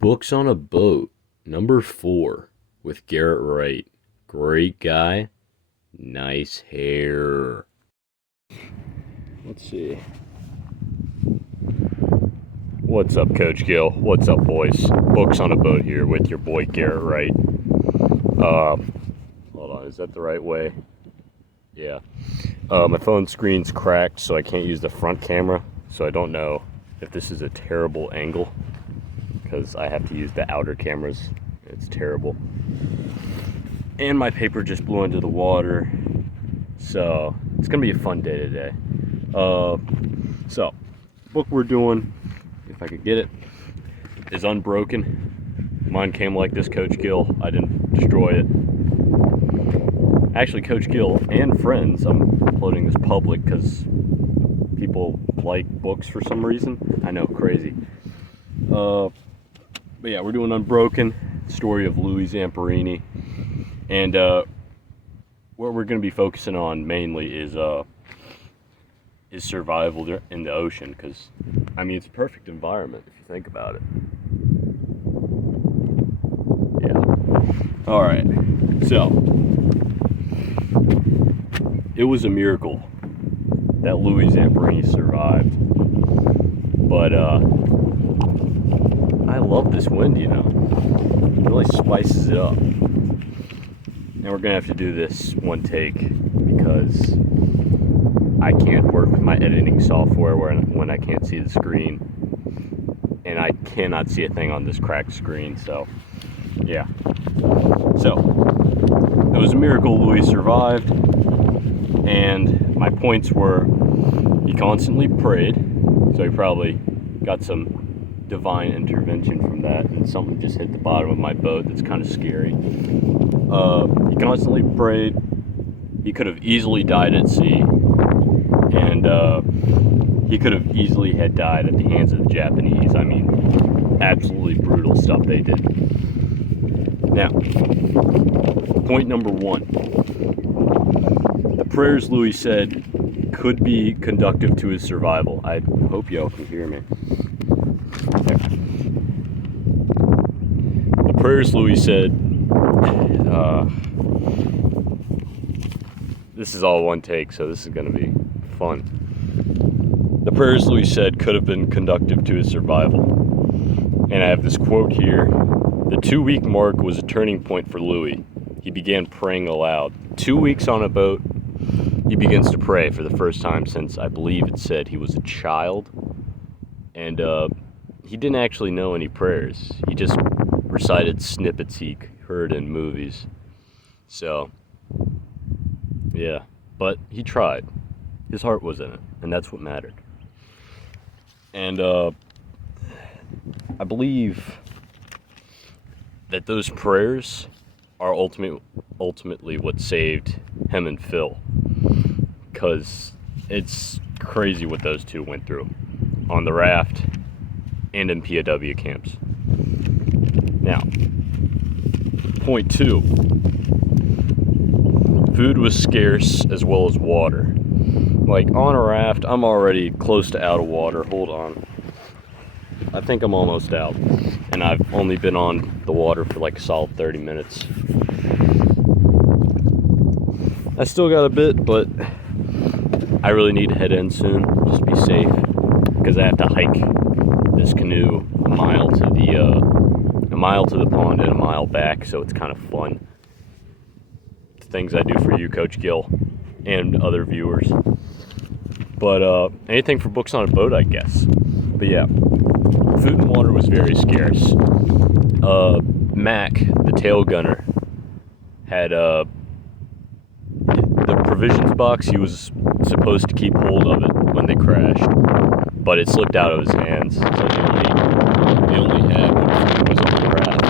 Books on a Boat, number 4, with Garrett Wright. Great guy, nice hair. Let's see. What's up, Coach Gill? What's up, boys? Books on a Boat here with your boy Garrett Wright. Hold on, is that the right way? Yeah. My phone screen's cracked, so I can't use the front camera, so I don't know if this is a terrible angle, because I have to use the outer cameras. It's terrible. And my paper just blew into the water, so it's gonna be a fun day today. So, book we're doing, if I could get it, is Unbroken. Mine came like this, Coach Gill. I didn't destroy it. Actually, Coach Gill and friends, I'm uploading this public because people like books for some reason. I know, crazy. But yeah, we're doing Unbroken, story of Louis Zamperini. And what we're going to be focusing on mainly is survival in the ocean, because, I mean, it's a perfect environment if you think about it. Yeah. All right. So, it was a miracle that Louis Zamperini survived. But I love this wind, you know. It really spices it up. And we're gonna have to do this one take because I can't work with my editing software when I can't see the screen, and I cannot see a thing on this cracked screen. So yeah, so it was a miracle Louis survived, and my points were: he constantly prayed, so he probably got some divine intervention from that, and something just hit the bottom of my boat that's kind of scary. He constantly prayed. He could have easily died at sea, and he could have easily had died at the hands of the Japanese. I mean, absolutely brutal stuff they did. Now, point number 1. The prayers Louis said could be conducive to his survival. I hope y'all can hear me. The prayers Louis said, this is all one take, so this is going to be fun. The prayers Louis said could have been conducive to his survival. And I have this quote here: "The 2-week mark was a turning point for Louis. He began praying aloud. 2 weeks on a boat, he begins to pray for the first time since, I believe it said, he was a child. And he didn't actually know any prayers. He just recited snippets he heard in movies. So, yeah. But he tried. His heart was in it, and that's what mattered. And I believe that those prayers are ultimately what saved him and Phil, because it's crazy what those two went through on the raft and in POW camps. Now, point 2. Food was scarce as well as water. Like, on a raft, I'm already close to out of water. Hold on. I think I'm almost out. And I've only been on the water for like a solid 30 minutes. I still got a bit, but I really need to head in soon. Just be safe, because I have to hike this canoe a mile to the pond and a mile back, so it's kind of fun. Things I do for you, Coach Gill, and other viewers. But anything for books on a boat, I guess. But yeah, food and water was very scarce. Mac, the tail gunner, had the provisions box. He was supposed to keep hold of it when they crashed, but it slipped out of his hands. So they only had what food was on the raft.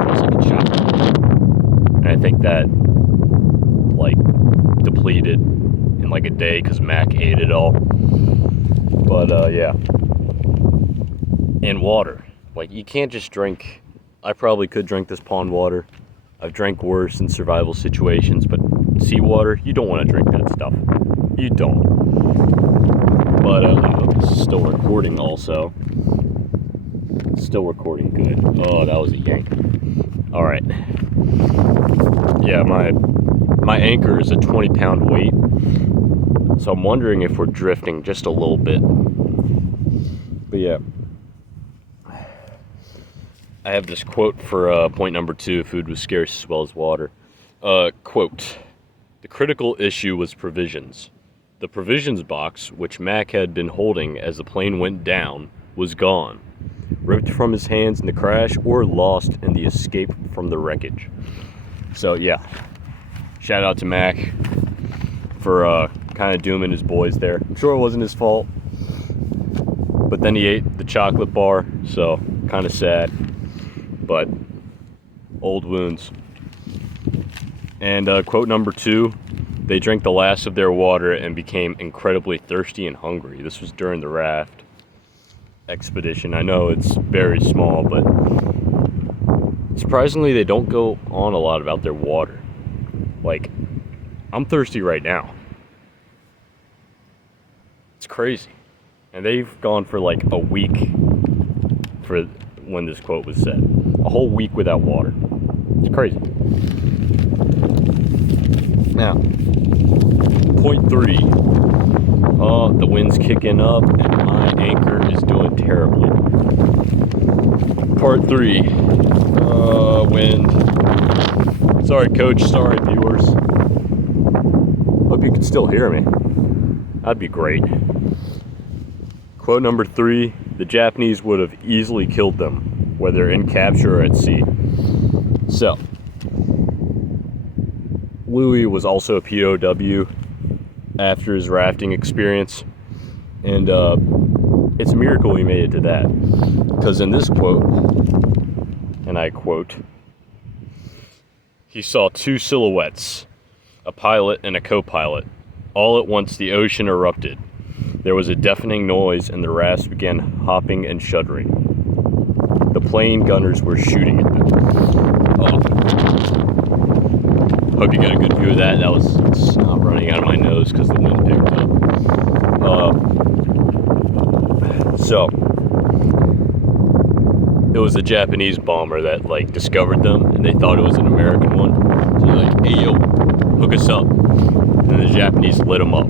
It was like a chunk. And I think that, like, depleted in like a day because Mac ate it all. But yeah. And water. Like, you can't just drink. I probably could drink this pond water. I've drank worse in survival situations, but seawater, you don't want to drink that stuff. You don't. But this is still recording also. Still recording good. Oh, that was a yank. All right. Yeah, my anchor is a 20-pound weight, so I'm wondering if we're drifting just a little bit. But yeah, I have this quote for point number 2, food was scarce as well as water. Quote, the critical issue was provisions. The provisions box, which Mac had been holding as the plane went down, was gone, ripped from his hands in the crash or lost in the escape from the wreckage. So yeah, shout out to Mac for kind of dooming his boys there. I'm sure it wasn't his fault, but then he ate the chocolate bar, so kind of sad, but old wounds. And quote number 2, they drank the last of their water and became incredibly thirsty and hungry. This was during the raft expedition. I know it's very small, but surprisingly they don't go on a lot about their water. Like, I'm thirsty right now. It's crazy. And they've gone for like a week for when this quote was said. A whole week without water. It's crazy. Now, point 3. The wind's kicking up and my anchor is doing terribly. Part 3. Wind. Sorry, coach. Sorry, viewers. Hope you can still hear me. That'd be great. Quote number 3. The Japanese would have easily killed them, whether in capture or at sea. So, Louis was also a POW after his rafting experience, and it's a miracle he made it to that, because in this quote, and I quote, he saw 2 silhouettes, a pilot and a co-pilot. All at once the ocean erupted. There was a deafening noise and the rafts began hopping and shuddering. The plane gunners were shooting at them. Oh. Hope you got a good view of that. That was snot running out of my nose because the wind picked up. So, it was a Japanese bomber that like discovered them, and they thought it was an American one. So they're like, "Hey yo, hook us up," and the Japanese lit them up.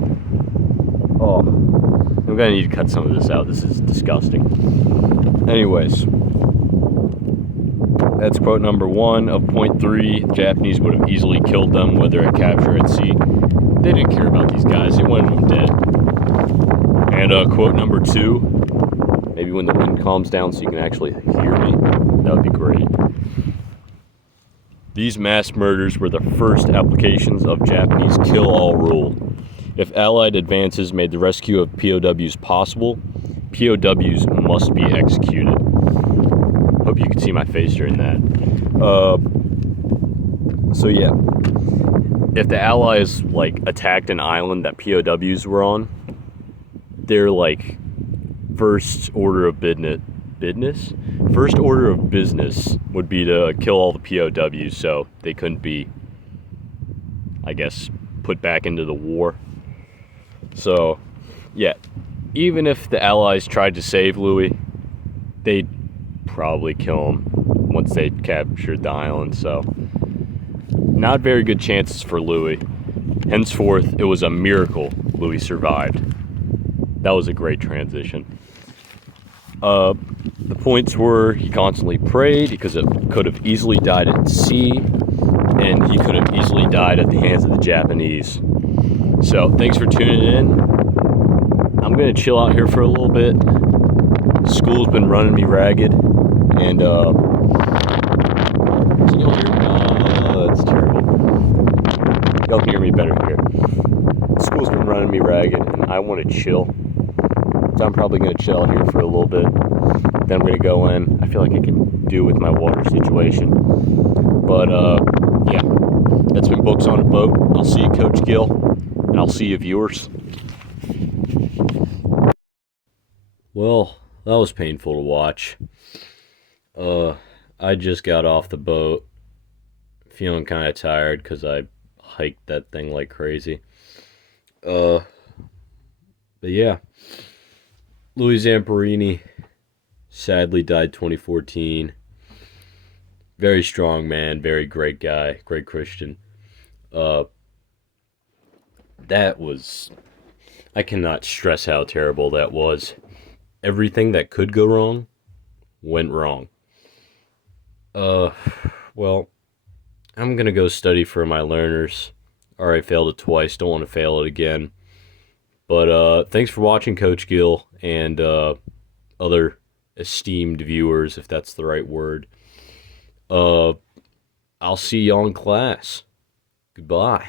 Oh, I'm gonna need to cut some of this out. This is disgusting. Anyways. That's quote number 1 of point 3. The Japanese would have easily killed them, whether at capture or at sea. They didn't care about these guys. They wanted them dead. And quote number 2. Maybe when the wind calms down so you can actually hear me. That would be great. These mass murders were the first applications of Japanese kill-all rule. If Allied advances made the rescue of POWs possible, POWs must be executed. Hope you can see my face during that. So yeah, if the Allies like attacked an island that POWs were on, their like first order of business would be to kill all the POWs so they couldn't be, I guess, put back into the war. So yeah, even if the Allies tried to save Louis, they'd probably kill him once they captured the island. So not very good chances for Louis. Henceforth, it was a miracle Louis survived. That was a great transition. The points were he constantly prayed because it could have easily died at sea, and he could have easily died at the hands of the Japanese. So thanks for tuning in. I'm gonna chill out here for a little bit. School's been running me ragged, and can y'all hear me? Oh, that's terrible. Y'all can hear me better here. School's been running me ragged, and I want to chill. So I'm probably gonna chill here for a little bit. Then I'm gonna go in. I feel like I can do with my water situation. But yeah, that's been Books on a Boat. I'll see you, Coach Gill, and I'll see you, viewers. Well, that was painful to watch. I just got off the boat, feeling kind of tired because I hiked that thing like crazy. But yeah, Louis Zamperini Sadly died 2014. Very strong man, very great guy, great Christian. Uh, that was, I cannot stress how terrible that was. Everything that could go wrong went wrong. Uh, well, I'm gonna go study for my learners. Already failed it twice, don't want to fail it again. But thanks for watching, Coach Gill, and other esteemed viewers, if that's the right word. Uh, I'll see y'all in class. Goodbye.